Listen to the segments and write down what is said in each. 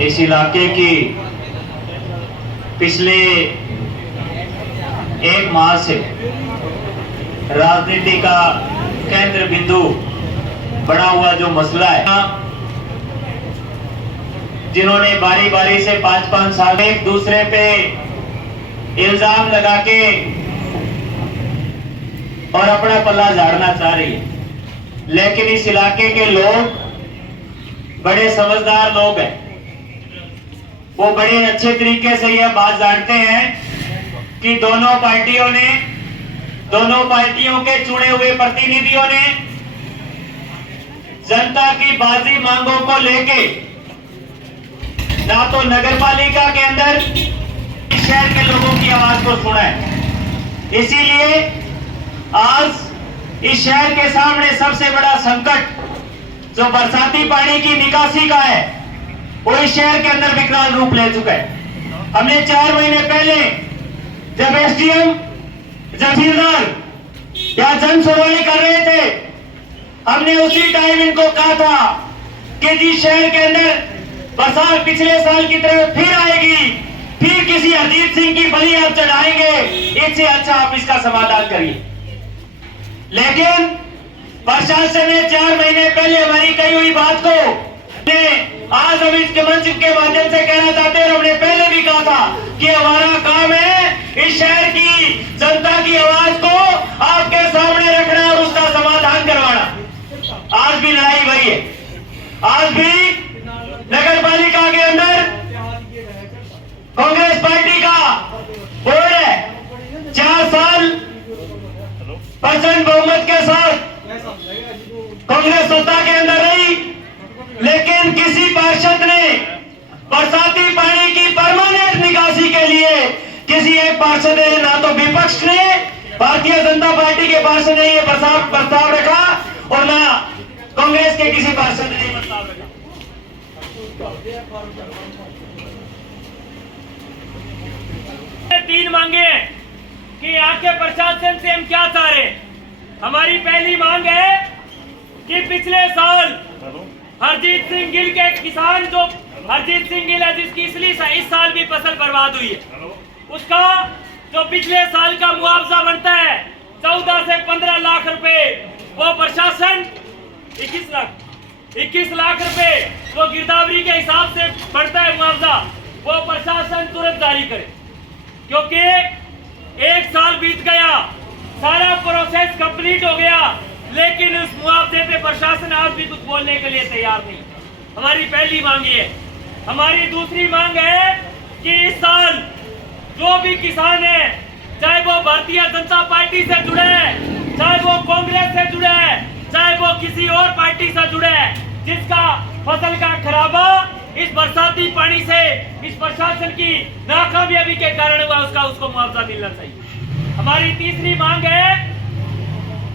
इस इलाके की पिछले एक माह से राजनीति का केंद्र बिंदु बना हुआ जो मसला है, जिन्होंने बारी बारी से 5-5 साल एक दूसरे पे इल्जाम लगा के और अपना पल्ला झाड़ना चाह रही है। लेकिन इस इलाके के लोग बड़े समझदार लोग हैं, वो बड़े अच्छे तरीके से यह बात जानते हैं कि दोनों पार्टियों के चुने हुए प्रतिनिधियों ने जनता की बाजी मांगों को लेके ना तो नगरपालिका के अंदर शहर के लोगों की आवाज को सुना है। इसीलिए आज इस शहर के सामने सबसे बड़ा संकट जो बरसाती पानी की निकासी का है, वो इस शहर के अंदर विकराल रूप ले चुका है। हमने 4 महीने पहले जब एसडीएम जसीलदार या जन सुनवाई कर रहे थे, हमने उसी टाइम इनको कहा था कि जिस शहर के अंदर बरसात पिछले साल की तरह फिर आएगी, फिर किसी अजीत सिंह की बलि आप चढ़ाएंगे, इससे अच्छा आप इसका समाधान करिए। लेकिन प्रशासन ने 4 महीने पहले हमारी कही हुई बात को आज हम इसके मंच के माध्यम से कहना चाहते हैं। हमने पहले भी कहा था कि हमारा काम है इस शहर की जनता की आवाज को आपके सामने रखना और उसका समाधान करवाना। आज भी लड़ाई वही है। आज भी नगरपालिका के अंदर कांग्रेस पार्टी का बोर्ड है। 4 साल % बहुमत के साथ कांग्रेस सत्ता के अंदर रही, लेकिन किसी पार्षद ने बरसाती पानी की परमानेंट निकासी के लिए किसी एक पार्षद ने, ना तो विपक्ष ने, भारतीय जनता पार्टी के पार्षद ने यह प्रस्ताव रखा और ना कांग्रेस के किसी पार्षद ने यह प्रस्ताव रखा। 3 मांगे कि यहाँ के प्रशासन से हम क्या चाह रहे हैं। हमारी पहली मांग है कि पिछले साल हरजीत सिंह गिल के किसान, जो हरजीत सिंह गिल है जिसकी इस साल भी फसल बर्बाद हुई है, उसका जो पिछले साल का मुआवजा बनता है 14 से 15 लाख रुपए, वो प्रशासन 21 लाख रुपए वो गिरदावरी के हिसाब से बढ़ता है मुआवजा, वो प्रशासन तुरंत जारी करे। क्योंकि 1 साल बीत गया, सारा प्रोसेस कंप्लीट हो गया, लेकिन उस मुआवजे पे प्रशासन आज भी कुछ बोलने के लिए तैयार नहीं। हमारी पहली मांग है। हमारी दूसरी मांग है कि इस साल जो भी किसान है, चाहे वो भारतीय जनता पार्टी से जुड़े हैं, चाहे वो कांग्रेस से जुड़े हैं, चाहे वो किसी और पार्टी से जुड़े हैं, जिसका फसल का खराबा इस बरसाती पानी से, इस प्रशासन की नाकामयाबी के कारण हुआ, उसको मुआवजा मिलना चाहिए। हमारी तीसरी मांग है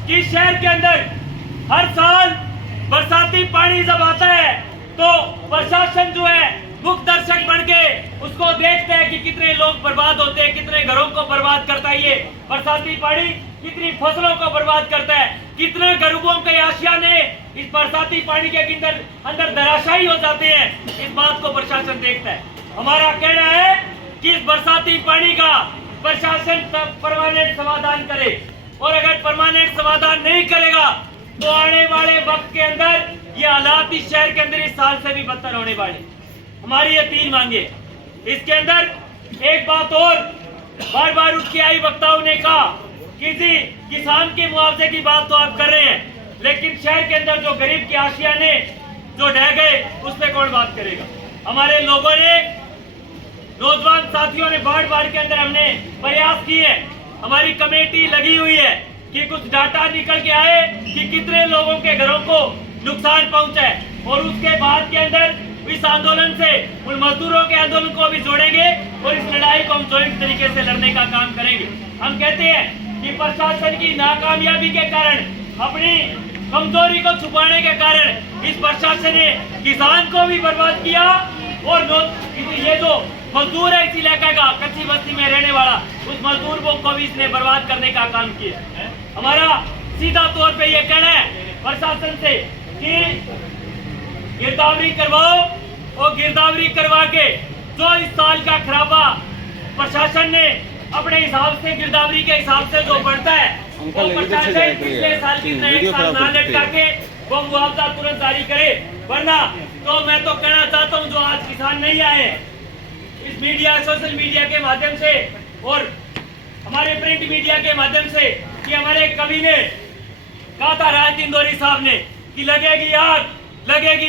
कि शहर के अंदर हर साल बरसाती पानी जब आता है तो प्रशासन जो है मुख्य दर्शक बन के उसको देखते हैं कि कितने लोग बर्बाद होते हैं, कितने घरों को बर्बाद करता है ये बरसाती पानी, कितनी फसलों को बर्बाद करता है, कितने गरीबों के आशियाने इस बरसाती पानी के अंदर धराशायी हो जाते हैं। इस बात को प्रशासन देखता है। हमारा कहना है कि इस बरसाती पानी का प्रशासन परमानेंट समाधान करे, और अगर परमानेंट समाधान नहीं करेगा तो आने वाले वक्त के अंदर ये हालात इस शहर के अंदर इस साल से भी बदतर होने वाले। हमारी ये 3 मांगे। इसके अंदर एक बात और बार बार उठ के आई, वक्ताओं ने कहा कि जी किसान के मुआवजे की बात तो आप कर रहे हैं, लेकिन शहर के अंदर जो गरीब के आशियाने जो ढह गए उस पर कौन बात करेगा। हमारे लोगों ने, नौजवान साथियों ने बाढ़ के अंदर हमने प्रयास किए, हमारी कमेटी लगी हुई है कि कुछ डाटा निकल के आए कि कितने लोगों के घरों को नुकसान पहुंचा है, और उसके बाद के अंदर इस आंदोलन से उन मजदूरों के आंदोलन को भी जोड़ेंगे और इस लड़ाई को हम ज्वाइंट तरीके से लड़ने का काम करेंगे। हम कहते हैं कि प्रशासन की नाकामयाबी के कारण, अपनी कमजोरी को छुपाने के कारण इस प्रशासन ने किसान को भी बर्बाद किया, और ये जो मजदूर है इस इलाके का, कच्ची बस्ती में रहने वाला, उस मजदूर को भी इसने बर्बाद करने का काम किया। हमारा सीधा तौर पे ये कहना है प्रशासन से कि गिरदावरी करवाओ, वो गिरदावरी करवा के जो इस साल का खराबा प्रशासन ने अपने हिसाब से गिरदावरी के हिसाब से जो बढ़ता है वो प्रशासन पिछले साल की तरह एक साल ना लटका के वो मुआवजा तुरंत जारी करे, वरना तो मैं तो कहना चाहता हूँ जो आज किसान नहीं आए इस मीडिया सोशल मीडिया के माध्यम से और हमारे प्रिंट मीडिया के माध्यम से कि हमारे कवि ने कहा था राज इंदौरी साहब ने कि लगेगी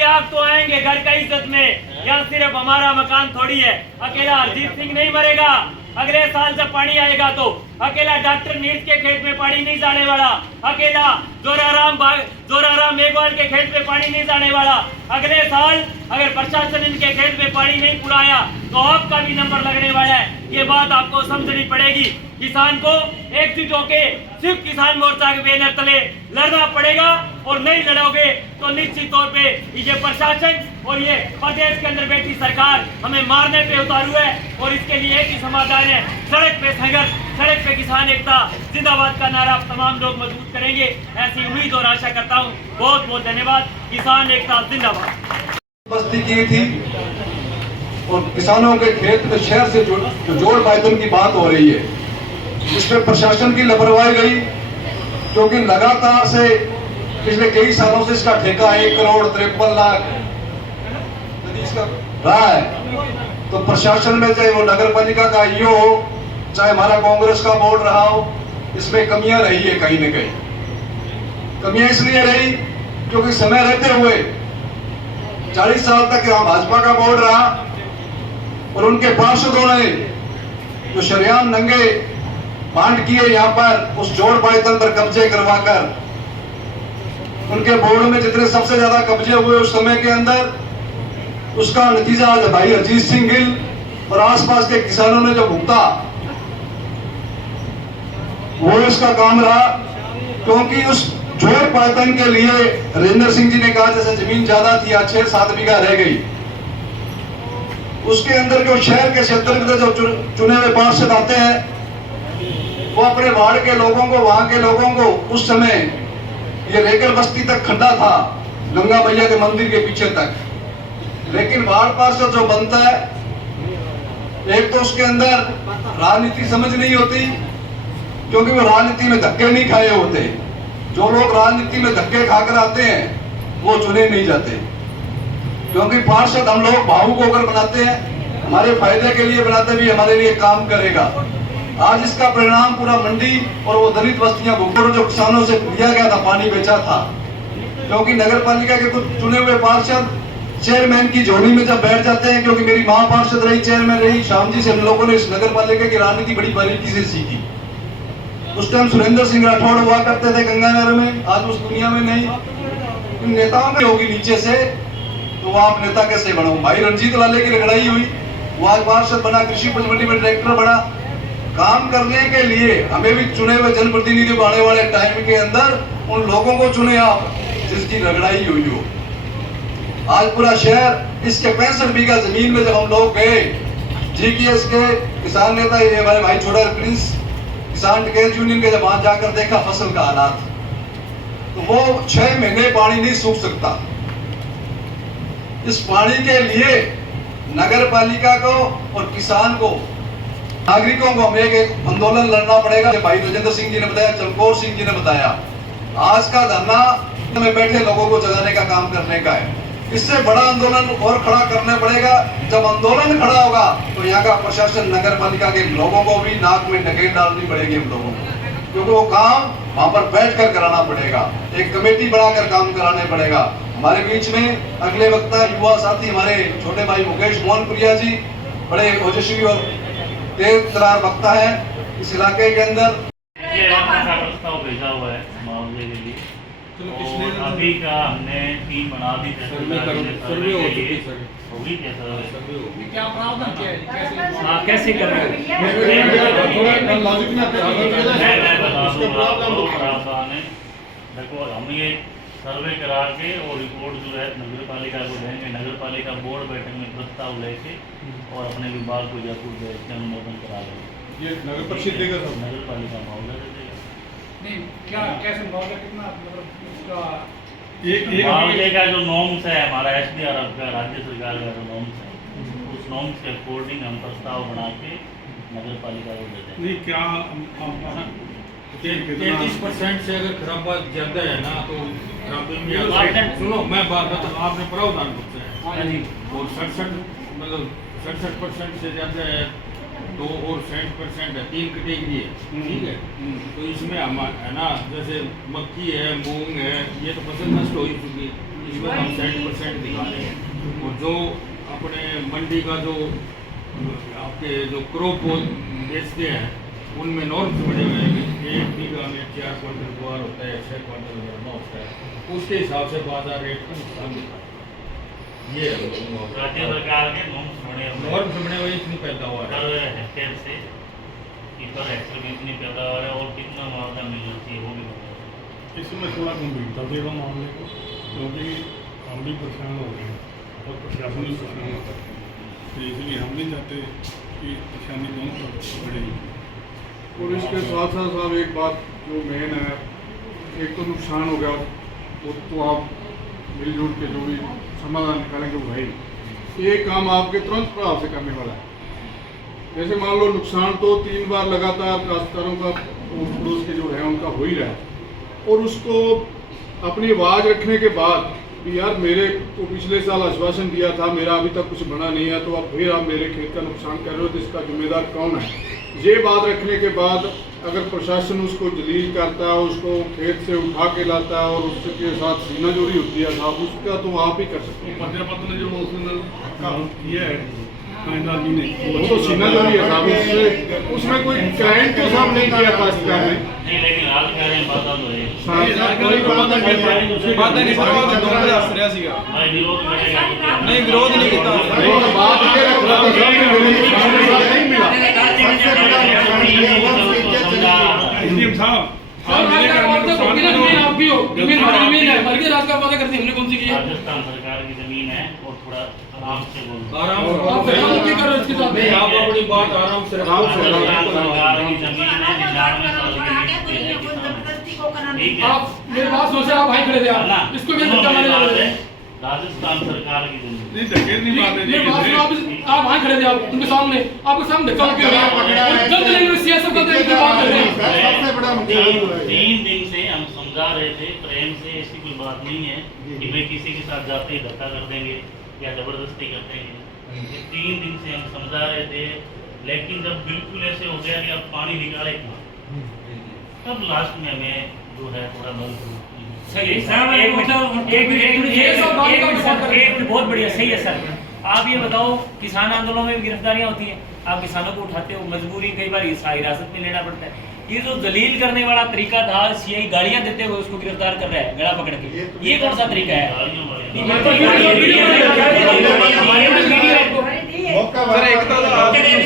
आग तो आएंगे घर का इज्जत में, यहाँ सिर्फ हमारा मकान थोड़ी है, अकेला हरजीत सिंह नहीं मरेगा, अगले साल जब पानी आएगा तो अकेला डॉक्टर नीरज के खेत में पानी नहीं जाने वाला, अकेला जोराराम मेघवाल के खेत में पानी नहीं जाने वाला, अगले साल अगर प्रशासन इनके खेत में पानी नहीं पुराया तो आपका भी नंबर लगने वाला है। ये बात आपको समझनी पड़ेगी। किसान को एकजुट होके सिर्फ किसान मोर्चा के बैनर तले लड़ना पड़ेगा और नहीं लड़ोगे तो निश्चित तौर पे ये प्रशासन और ये प्रदेश के अंदर बैठी सरकार हमें मारने पे उतारू है और इसके लिए एक ही समाधान है, सड़क पे संघर्ष, सड़क पे किसान एकता जिंदाबाद का नारा तमाम लोग मजबूत करेंगे, ऐसी उम्मीद और आशा करता हूँ। बहुत बहुत धन्यवाद। किसान एकता जिंदाबाद। बस्ती की थी और किसानों के खेत में शहर से जोड़ पायदन की बात हो रही है, इसमें प्रशासन की लापरवाही रही, क्योंकि लगातार से पिछले कई सालों से इसका ठेका 1 करोड़ 53 लाख इसका रहा है। तो प्रशासन में चाहे वो नगर पालिका का ईओ हो, चाहे हमारा कांग्रेस का बोर्ड रहा हो, इसमें कमियां रही है कहीं न कहीं। कमियां इसलिए रही क्योंकि समय रहते हुए 40 साल तक यहाँ भाजपा का बोर्ड रहा और उनके पार्षदों ने जो शरेआम नंगे बांट किए यहाँ पर उस जोड़ पायदन पर कब्जे करवाकर, उनके बोर्ड में जितने सबसे ज्यादा कब्जे हुए उस समय के अंदर, उसका नतीजा आज भाई हरजीत सिंह गिल और आसपास के किसानों ने जो भुगता वो इसका काम रहा। क्योंकि उस जोड़ पायदन के लिए हरिंदर सिंह जी ने कहा जैसे जमीन ज्यादा थी, आज 6-7 बीघा रह गई, उसके अंदर जो शहर के क्षेत्र में जो चुने हुए पार्षद आते हैं वो अपने वार्ड के लोगों को, वहां के लोगों को, उस समय ये रेकर बस्ती तक खड्डा था गंगा मैया के मंदिर के पीछे तक, लेकिन वार्ड पार्षद जो बनता है, एक तो उसके अंदर राजनीति समझ नहीं होती, क्योंकि वो राजनीति में धक्के नहीं खाए होते। जो लोग राजनीति में धक्के खाकर आते हैं वो चुने नहीं जाते, क्योंकि पार्षद हम लोग भावुक होकर बनाते हैं, हमारे फायदे के लिए बनाते भी, हमारे लिए काम करेगा। आज इसका परिणाम पूरा मंडी और वो दलित बस्तियां भूखों जो किसानों से लिया गया था, पानी बेचा था, क्योंकि नगर पालिका के कुछ चुने हुए पार्षद चेयरमैन की जोड़ी में जब बैठ जाते हैं, क्योंकि मेरी माँ पार्षद रही, चेयरमैन रही, शाम जी से हम लोगों ने इस नगर पालिका की राजनीति बड़ी बारीकी से सीखी। उस टाइम सुरेंद्र सिंह राठौड़ हुआ करते थे गंगानगर में, आज उस दुनिया में नहीं। इन नेताओं में होगी नीचे से, तो वो आप नेता कैसे बनो? भाई रणजीत लाले की रगड़ाई हुई, वो आज पार्षद बना, कृषि उपज मंडी में डायरेक्टर बना। काम करने के लिए हमें भी चुने हुए जनप्रतिनिधि आने वाले टाइम के अंदर उन लोगों को चुने आप जिसकी रगड़ाई हुई हो। आज पूरा शहर इसके 65 बीघा जमीन में जब हम लोग गए, जीकेएस के किसान नेता ये हमारे भाई छोटा प्रिंस किसान टिकैत यूनियन के जब वहां जाकर देखा फसल का हालात, तो वो 6 महीने पानी नहीं सूख सकता। इस पानी के लिए नगर पालिका को और किसान को, नागरिकों को हमें एक आंदोलन लड़ना पड़ेगा। भाई राजेंद्र सिंह जी ने बताया, चमकौर सिंह जी ने बताया, आज का धरना में बैठे लोगों को जगाने का काम करने का है। इससे बड़ा आंदोलन और खड़ा करना पड़ेगा। जब आंदोलन खड़ा होगा तो यहाँ का प्रशासन, नगर पालिका के लोगों को भी नाक में नकेल डालनी पड़ेगी हम लोगों को, क्योंकि वो काम वहां पर बैठकर कराना पड़ेगा, एक कमेटी बनाकर काम कराने पड़ेगा। हमारे बीच में अगले वक्ता युवा साथी हमारे छोटे भाई मुकेश मोहनपुरिया जी बड़े ओजस्वी और तेज तरार वक्ता है इस इलाके के अंदर। ये प्रस्ताव भेजा हुआ है मुआवजे के लिए, और अभी का हमने टीम बना दी होगी क्या प्रावधान क्या है? हाँ, कैसे कर रहे हो? देखो, हम ये सर्वे करा के और रिपोर्ट जो है नगर पालिका को देंगे, नगर पालिका बोर्ड बैठक में प्रस्ताव लेके और अपने विभाग को जयपुर भेज के अनुमोदन करा देंगे। ये नगर परिषद देगा, नगर पालिका मुआवजा दे देगा। नहीं क्या कैसे मुआवजा कितना, मतलब उसका मुआवजे का जो नॉर्म्स है हमारा SDRF का राज्य सरकार का जो नॉर्म्स है उस नॉर्म्स के अकॉर्डिंग हम प्रस्ताव बना के नगर पालिका को देते हैं। नहीं क्या 33% से अगर खराबा ज्यादा है ना तो खराबे में सुनो मैं बात बता आपने प्रावधान पूछा है और 67% से ज्यादा है तो और 60% है 3 कैटेगरी है ठीक है। तो इसमें हम है ना जैसे मक्की है मूंग है ये तो फसल नष्ट हो ही चुकी है इसमें हम 60% दिखा रहे हैं। और जो अपने मंडी का जो आपके जो क्रॉप बेचते हैं उनमें नॉर्म्स बने हुए हैं कि 1 बीघा में 4 क्विंटल गुआर होता है 6 क्विंटल गन्ना होता है उसके हिसाब से बाजार रेट का नुकसान दिखा है। ये राज्य सरकार के नॉर्म्स बने हुए नॉर्म्स बने हुए इतनी पैदावार है पर हेक्टेयर से कि पर हेक्टेयर में इतनी पैदावार है और कितना मुआवजा मिलना चाहिए वो भी बताओ। इसमें थोड़ा गंभीरता दे रहा हूँ मामले को क्योंकि हम भी परेशान हो गए हैं और प्रशासन भी परेशान होता है तो इसलिए हम नहीं चाहते कि परेशानी दोनों तरफ बढ़ेगी। और इसके साथ साथ साहब एक बात जो मेन है एक तो नुकसान हो गया वो तो आप मिलजुल के जो भी समाधान निकालेंगे वो है ही। एक काम आपके तुरंत प्रभाव से करने वाला है। जैसे मान लो नुकसान तो 3 बार लगातार काश्तकारों का पड़ोस के जो है उनका हो ही रहा है और उसको अपनी आवाज़ रखने के बाद कि यार मेरे को पिछले साल आश्वासन दिया था मेरा अभी तक कुछ बना नहीं है तो अब फिर आप मेरे खेत का नुकसान कर रहे हो तो इसका जिम्मेदार कौन है। ये बात रखने के बाद अगर प्रशासन उसको जलील करता है उसको खेत से उठा के लाता है और उसके साथ सीना जोड़ी होती है साहब उसका तो आप ही कर सकते हैं। प्रजापति ने जो उसने काम किया है महेंद्र जी ने वो तो सीना जोड़ी है साहब उसमें कोई क्राइम तो साहब नहीं किया काश्तकार ने। नहीं लेकिन हाल कह रहे हैं बात तो है कोई बात नहीं भाई विरोध करेगा नहीं विरोध नहीं किया बात ये रख रहा था साहब कि मेरे नुकसान के साथ नहीं मिला। एसडीएम साहब राजस्थान सरकार की जमीन है और थोड़ा आराम से बोलो। नहीं आप अपनी बात आराम से रखो। राजस्थान सरकार की जमीन है 99 साल के लिए है किसान। ठीक है मेरे बात सोचे आप भाई खड़े थे ना आप इसको भी धक्का मारे जा रहे हैं। राजस्थान सरकार की जमीन नहीं धक्के नहीं मारने मेरे बात सुनो आप वहां खड़े थे आप उनके सामने आपके सामने धक्का क्यों रहा है और जल्द लैंग्वेज सियासत करते हैं बात कर रहे हैं। सबसे बड़ा नुकसान हुआ है। 3 दिन से हम समझा रहे थे प्रेम से ऐसी कोई बात नहीं है कि भाई किसी के साथ जाते ही धक्का कर देंगे या जबरदस्ती कर देंगे। ये 3 दिन से हम समझा रहे थे लेकिन जब बिल्कुल ऐसे हो गया कि अब पानी निकाले कहाँ तब लास्ट में हमें जो है थोड़ा बहुत सही है सर एक मिनट बहुत बढ़िया सही है सर। आप ये बताओ किसान आंदोलन में भी गिरफ्तारियां होती हैं आप किसानों को उठाते हो मजबूरी कई बार हिरासत में लेना पड़ता है। ये जो जलील करने वाला तरीका था सीआई गाड़ियां देते हुए उसको गिरफ्तार कर रहा है गला पकड़ के ये कौन सा तरीका है।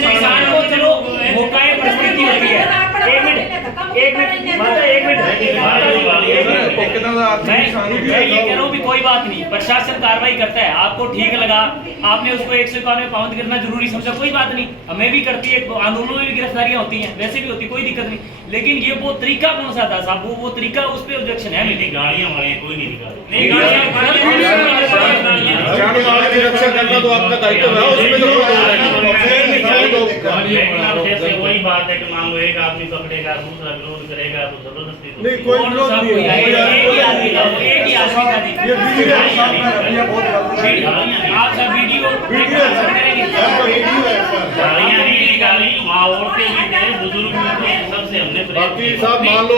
किसान को चलो मौकाए परिस्थिति होती है। एक मिनट मैं ये कह रहा हूँ भी कोई बात नहीं प्रशासन कार्रवाई करता है आपको ठीक लगा आपने उसको 191 पाबंद करना जरूरी समझा कोई बात नहीं हमें भी करती है आंदोलनों में भी गिरफ्तारियां होती हैं वैसे भी होती कोई दिक्कत नहीं लेकिन ये वो तरीका कौन सा था साहब वो तरीका उस पर ऑब्जेक्शन है नहीं गाड़ियां वाले कोई नहीं निकाले रक्षा करना तो आपका दायित्व है उसमें तो वही बात है कि मान लो एक आदमी पकड़ेगा दूसरा विरोध करेगा तो जबरदस्ती तो नहीं कोई विरोध नहीं आप सब वीडियो गाड़ियां नहीं निकाली वहाँ औरतें भी थे बुजुर्ग भी थे सबसे हमने बाकी साहब मान लो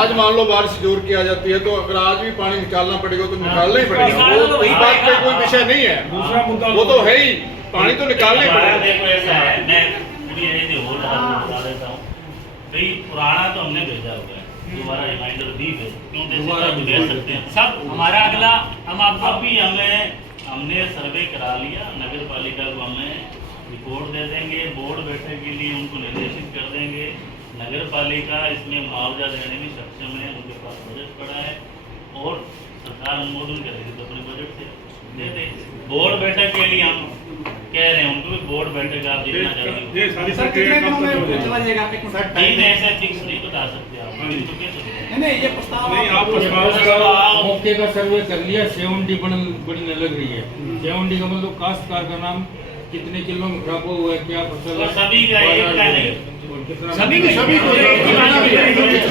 आज मान लो बारिश जोर की आ जाती है तो अगर आज भी पानी निकालना पड़ेगा तो निकालना ही पड़ेगा वो इस बात पे कोई विषय नहीं है दूसरा मुद्दा वो तो है ही पानी तो निकालना ही पड़ेगा। देखो ऐसा है मैं पूरी ऐसे हो बता देता हूँ भाई पुराना तो हमने भेजा हुआ है दोबारा रिमाइंडर भी क्यों भेज सकते हैं सब हमारा अगला हम आपको अभी हमने सर्वे करा लिया नगर पालिका को हमें रिपोर्ट दे देंगे बोर्ड बैठक के लिए उनको निर्देशित कर देंगे नगर पालिका इसमें मुआवजा देने में सक्षम है उनके पास बजट पड़ा है और सरकार अनुमोदन करेगी तो अपने बजट से दे दे। बोर्ड बैठक के लिए हम कह रहे हैं उनको भी बोर्ड बैठक आप जितना जल्दी ये सारी प्रक्रिया कब तक हो जाएगी? नहीं ऐसे फिक्स नहीं बता सकते आप तो कह सकते हैं नहीं ये प्रस्ताव नहीं आप विश्वास करो मौके का सर्वे कर लिया, 70 बढ़ने लग रही है। 70 का मतलब काश्तकार का नाम कितने किलो में खराब हुआ है, क्या फसल है, सभी का एक का नहीं, सभी को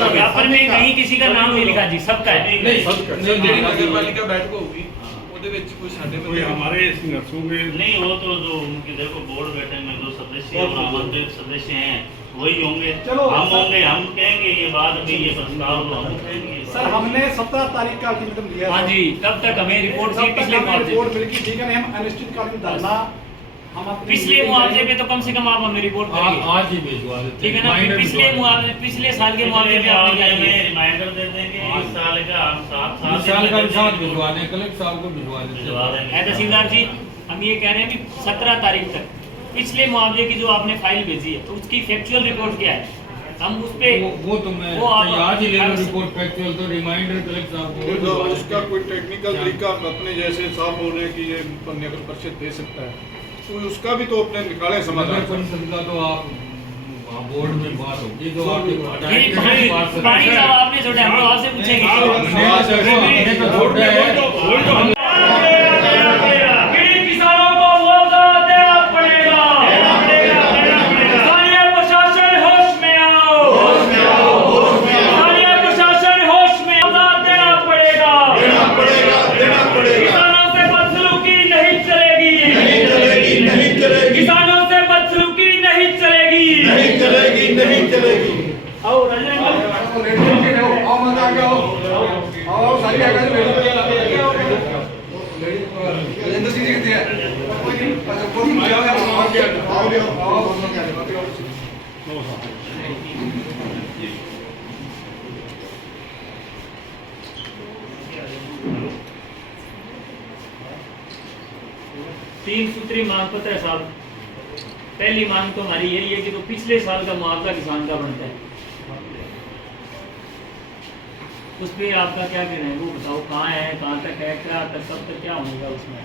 व्यापार में कहीं किसी का नाम नहीं लिखा जी, सबका है। नहीं नगरपालिका बैठक होगी ਉਹਦੇ ਵਿੱਚ ਕੋਈ ਸਾਡੇ कोई हमारे संघर्षों के नहीं वो तो जो उनके देखो बोर्ड बैठक में जो सदस्य और आमंत्रित सदस्य हैं वही होंगे, हम होंगे, हम कहेंगे ये बात भी, ये प्रस्ताव तो हम कहेंगे। सर हमने 17 तारीख का अल्टीमेटम दिया हाँ जी, तब तक हमें रिपोर्ट सी पिछले मुआवजे रिपोर्ट मिल गई, ठीक है, हम अनिश्चितकालीन धरना हम अपनी पिछले मुआवजे पे तो कम से कम आप हमें रिपोर्ट करिए, आज ही भिजवा देते ठीक है ना। फिर पिछले मुआवजे, पिछले साल के मुआवजे पे आपने क्या किया? रिमाइंडर दे देंगे, इस साल का हम इस साल का साथ भिजवा दें, कलेक्टर साहब को भिजवा भिजवा देते। देंगे। है तहसीलदार जी, हम ये कह रहे हैं कि 17 तारीख तक पिछले मुआवजे की जो आपने फाइल भेजी है तो उसकी फैक्चुअल रिपोर्ट क्या है, हम उस पे वो तो मैं वो आप- आज ही ले लो रिपोर्ट फैक्चुअल, तो रिमाइंडर कलेक्टर साहब को भिजवा देते। उसका कोई टेक्निकल तरीका अपने जैसे साहब बोल रहे हैं कि ये नगर परिषद दे सकता है, तो उसका भी तो अपने निकाले नगर समाधान। परिषद का तो आप बोर्ड में बात होगी, जो आपकी ये पानी साहब आपने छोड़ा, हम लोग आपसे पूछेंगे। किसानों को मुआवजा देना पड़ेगा, स्थानीय प्रशासन होश में आओ, स्थानीय प्रशासन होश में मुआवजा देना पड़ेगा, किसानों से बदसलूकी नहीं चलेगी, किसानों से बदसलूकी नहीं चलेगी। आओ रजनी तीन सूत्री मांग पत्र है साहब। पहली मांग तो हमारी यही है कि तो पिछले साल का मुआवजा किसान का बनता है, उस पर आपका क्या कहना है वो बताओ, कहाँ है, कहाँ तक है, क्या तक, कब तक क्या होगा उसमें।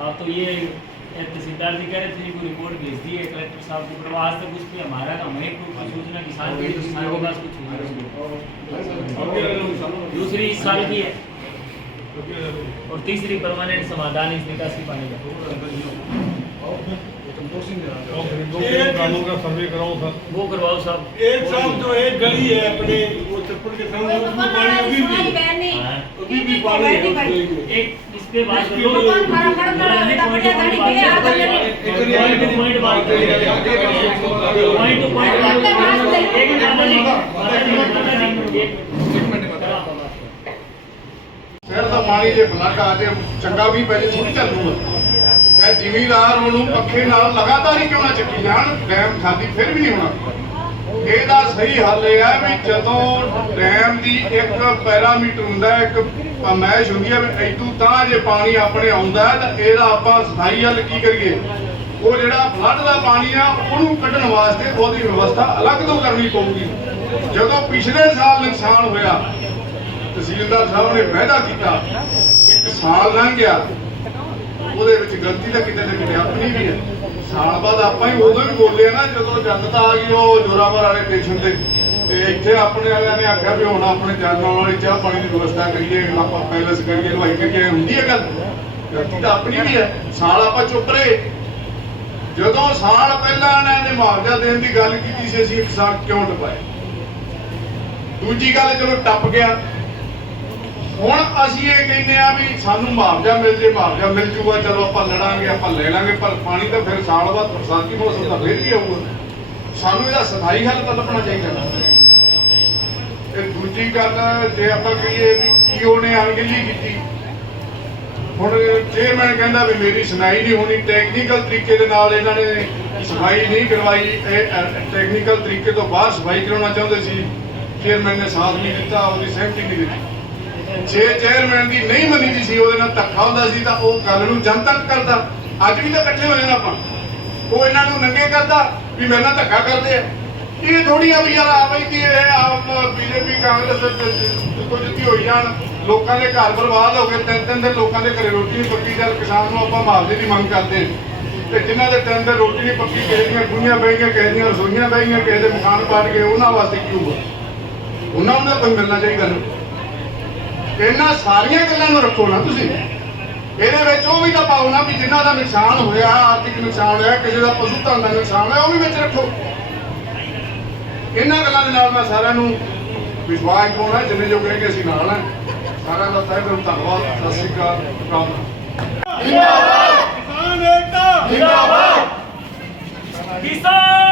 आप तो ये तहसीलदार जी कह रहे थे कोई रिपोर्ट भेज दी है कलेक्टर साहब को, पर आज तक उस पर हमारा हमें कोई सूचना किसान के पास कुछ नहीं। दूसरी इस साल की है और तीसरी परमानेंट समाधान इस निकासी पानी का। कानून का सर्वे कराओ सर। वो करवाओ साहब। एक साहब जो एक गली है अपने वो चप्पल के सामने, उसमें पानी अभी भी पानी है उस गली में। एक इस पे बात कर लो, एक पॉइंट बात कर लो, पॉइंट टू पॉइंट बात कर लो। एक ਫਿਰ ਤਾਂ ਪਾਣੀ ਜੇ ਬਲਾਕਾ ਆ ਜੇ ਚੰਗਾ ਵੀ ਪੈ ਜੇ ਥੋੜੀ ਚੱਲੂਗਾ। ਇਹ ਜ਼ਿਮੀਦਾਰ ਉਹਨੂੰ ਪੱਖੇ ਨਾਲ ਲਗਾਤਾਰ ਹੀ ਕਿਉਂ ਨਾ ਚੱਕੀ ਜਾਣ, ਡੈਮ ਖਾਲੀ ਫਿਰ ਵੀ ਨਹੀਂ ਹੋਣਾ। ਇਹਦਾ ਸਹੀ ਹੱਲ ਇਹ ਹੈ ਵੀ ਜਦੋਂ ਡੈਮ ਦੀ ਇੱਕ ਪੈਰਾਮੀਟਰ ਹੁੰਦਾ ਹੈ, ਇੱਕ ਪਰਮਾਇਸ਼ ਹੁੰਦੀ ਹੈ ਵੀ ਇਦੋਂ ਤਾਂ ਜੇ ਪਾਣੀ ਆਪਣੇ ਆਉਂਦਾ ਹੈ ਤਾਂ ਇਹਦਾ ਆਪਾਂ ਸਥਾਈ ਹੱਲ ਕੀ ਕਰੀਏ। ਉਹ ਜਿਹੜਾ ਫਲੱਡ ਦਾ ਪਾਣੀ ਆ ਉਹਨੂੰ ਕੱਢਣ ਵਾਸਤੇ ਉਹਦੀ ਵਿਵਸਥਾ ਅਲੱਗ ਤੋਂ ਕਰਨੀ ਪਊਗੀ। ਜਦੋਂ ਪਿਛਲੇ ਸਾਲ ਨੁਕਸਾਨ ਹੋਇਆ, ਤਹਿਸੀਲਦਾਰ ਸਾਹਿਬ ਨੇ ਵਾਅਦਾ ਕੀਤਾ, ਇੱਕ ਸਾਲ ਲੰਘ ਗਿਆ, ਉਹਦੇ ਵਿੱਚ ਗਲਤੀ ਤਾਂ ਕਿਤੇ ਨਾ ਕਿਤੇ ਆਪਣੀ ਵੀ ਹੈ। ਸਾਲ ਬਾਅਦ ਆਪਾਂ ਹੀ ਉਦੋਂ ਵੀ ਬੋਲੇ ਨਾ ਜਦੋਂ ਜਨਤਾ ਆ ਗਈ ਉਹ ਜੋਰਾਵਰ ਵਾਲੇ ਸਟੇਸ਼ਨ ਤੇ ਇੱਥੇ ਆਪਣੇ ਵਾਲਿਆਂ ਨੇ ਆਖਿਆ ਵੀ ਹੁਣ ਆਪਣੇ ਜਾਣ ਵਾਲੀ ਚਾਹ ਪਾਣੀ ਦੀ ਵਿਵਸਥਾ ਕਰੀਏ, ਆਪਾਂ ਪੈਲਸ ਕਰੀਏ, ਹਲਵਾਈ ਕਰੀਏ। ਹੁੰਦੀ ਹੈ ਗੱਲ, ਗਲਤੀ ਤਾਂ ਆਪਣੀ ਵੀ ਹੈ। ਸਾਲ ਆਪਾਂ ਚੁੱਪ ਰਹੇ। ਜਦੋਂ ਸਾਲ ਪਹਿਲਾਂ ਇਹਨਾਂ ਨੇ ਮੁਆਵਜ਼ਾ ਦੇਣ ਦੀ ਗੱਲ ਕੀਤੀ ਸੀ, ਅਸੀਂ ਇੱਕ ਸਾਲ ਕਿਉਂ ਟਪਾਏ। ਦੂਜੀ ਗੱਲ ਚਲੋ ਟੱਪ ਗਿਆ, ਹੁਣ ਅਸੀਂ ਇਹ ਕਹਿੰਦੇ ਆ ਵੀ ਸਾਨੂੰ ਮੁਆਵਜ਼ਾ ਮਿਲ ਜੇ, ਮੁਆਵਜ਼ਾ ਮਿਲ ਜੂਗਾ, ਚਲੋ ਆਪਾਂ ਲੜਾਂਗੇ, ਆਪਾਂ ਲੈ ਲਾਂਗੇ, ਪਰ ਪਾਣੀ ਤਾਂ ਫਿਰ ਸਾਲ ਬਾਅਦ ਬਰਸਾਤੀ ਮੌਸਮ ਦਾ ਫਿਰ ਵੀ ਆਊਗਾ। ਸਾਨੂੰ ਇਹਦਾ ਸਥਾਈ ਹੱਲ ਤਾਂ ਲੱਭਣਾ ਚਾਹੀਦਾ। ਤੇ ਦੂਜੀ ਗੱਲ ਜੇ ਆਪਾਂ ਕਹੀਏ ਵੀ ਈਓ ਨੇ ਅਣਗਹਿਲੀ ਕੀਤੀ, ਹੁਣ ਚੇਅਰਮੈਨ ਕਹਿੰਦਾ ਵੀ ਮੇਰੀ ਸੁਣਾਈ ਨਹੀਂ ਹੋਣੀ, ਟੈਕਨੀਕਲ ਤਰੀਕੇ ਦੇ ਨਾਲ ਇਹਨਾਂ ਨੇ ਸਫਾਈ ਨਹੀਂ ਕਰਵਾਈ। ਇਹ ਟੈਕਨੀਕਲ ਤਰੀਕੇ ਤੋਂ ਬਾਹਰ ਸਫਾਈ ਕਰਾਉਣਾ ਚਾਹੁੰਦੇ ਸੀ, ਚੇਅਰਮੈਨ ਨੇ ਸਾਥ ਨਹੀਂ ਦਿੱਤਾ, ਉਹਦੀ ਸਹਿਮਤੀ ਨਹੀਂ ਦਿੱਤੀ। ਜੇ ਚੇਅਰਮੈਨ ਦੀ ਨਹੀਂ ਮੰਨੀ ਦੀ ਸੀ, ਉਹਦੇ ਨਾਲ ਧੱਕਾ ਹੁੰਦਾ ਸੀ ਤਾਂ ਉਹ ਗੱਲ ਨੂੰ ਜਨਤਕ ਕਰਦਾ। ਅੱਜ ਵੀ ਤਾਂ ਇਕੱਠੇ ਹੋਏ ਨਾ ਆਪਾਂ, ਉਹ ਇਹਨਾਂ ਨੂੰ ਨੰਗੇ ਕਰਦਾ ਵੀ ਮੇਰੇ ਨਾਲ ਧੱਕਾ ਕਰਦੇ ਆ। ਇਹ ਥੋੜੀ ਆ ਵੀ ਯਾਰ ਆਵੇ ਕਿ ਇਹ ਆਪ ਬੀਜੇਪੀ ਕਾਂਗਰਸ ਕੋਈ ਜਿੱਤੀ ਹੋਈ ਜਾਣ, ਲੋਕਾਂ ਦੇ ਘਰ ਬਰਬਾਦ ਹੋ ਗਏ, ਤਿੰਨ ਦਿਨ ਲੋਕਾਂ ਦੇ ਘਰੇ ਰੋਟੀ ਨਹੀਂ ਪੱਕੀ। ਚੱਲ ਕਿਸਾਨ ਨੂੰ ਆਪਾਂ ਮੁਆਵਜ਼ੇ ਦੀ ਮੰਗ ਕਰਦੇ ਤੇ ਜਿਨ੍ਹਾਂ ਦੇ ਤਿੰਨ ਦਿਨ ਰੋਟੀ ਨਹੀਂ ਪੱਕੀ, ਕਿਸੇ ਦੀਆਂ ਗੁੰਨੀਆਂ ਬਹਿ ਗਈਆਂ, ਕਿਸੇ ਦੀਆਂ ਰਸੋਈਆਂ ਬਹਿ ਗਈਆਂ, ਕਿਸੇ ਦੇ ਮਕਾਨ ਪਾੜ ਗਏ, ਉਹਨਾਂ ਵਾਸਤੇ ਕੀ ਹੋਊਗਾ। ਉਹਨਾਂ ਨੂੰ ਕੋਈ ਮਿਲਣਾ ਚਾਹੀਦਾ ਨਹੀਂ। ਇਹਨਾਂ ਸਾਰੀਆਂ ਗੱਲਾਂ ਨੂੰ ਰੱਖੋ ਨਾ ਤੁਸੀਂ, ਇਹਦੇ ਵਿੱਚ ਉਹ ਵੀ ਤਾਂ ਪਾਓ ਨਾ ਵੀ ਜਿਨ੍ਹਾਂ ਦਾ ਨੁਕਸਾਨ ਹੋਇਆ, ਆਰਥਿਕ ਨੁਕਸਾਨ ਹੋਇਆ, ਕਿਸੇ ਦਾ ਪਸ਼ੂ ਧਨ ਦਾ ਨੁਕਸਾਨ ਹੋਇਆ, ਉਹ ਵੀ ਵਿੱਚ ਰੱਖੋ। ਇਹਨਾਂ ਗੱਲਾਂ ਦੇ ਨਾਲ ਮੈਂ ਸਾਰਿਆਂ ਨੂੰ ਵਿਸ਼ਵਾਸ ਦਿਵਾਉਣਾ, ਜਿੰਨੇ ਜੋ ਕਹੇ ਕਿ ਅਸੀਂ ਨਾਲ ਹਾਂ। ਸਾਰਿਆਂ ਦਾ ਤਹਿ ਦਿਲੋਂ ਧੰਨਵਾਦ। ਸਤਿ ਸ਼੍ਰੀ ਅਕਾਲ। ਰਾਮ ਕਿਸਾਨ ਏਕਤਾ किसान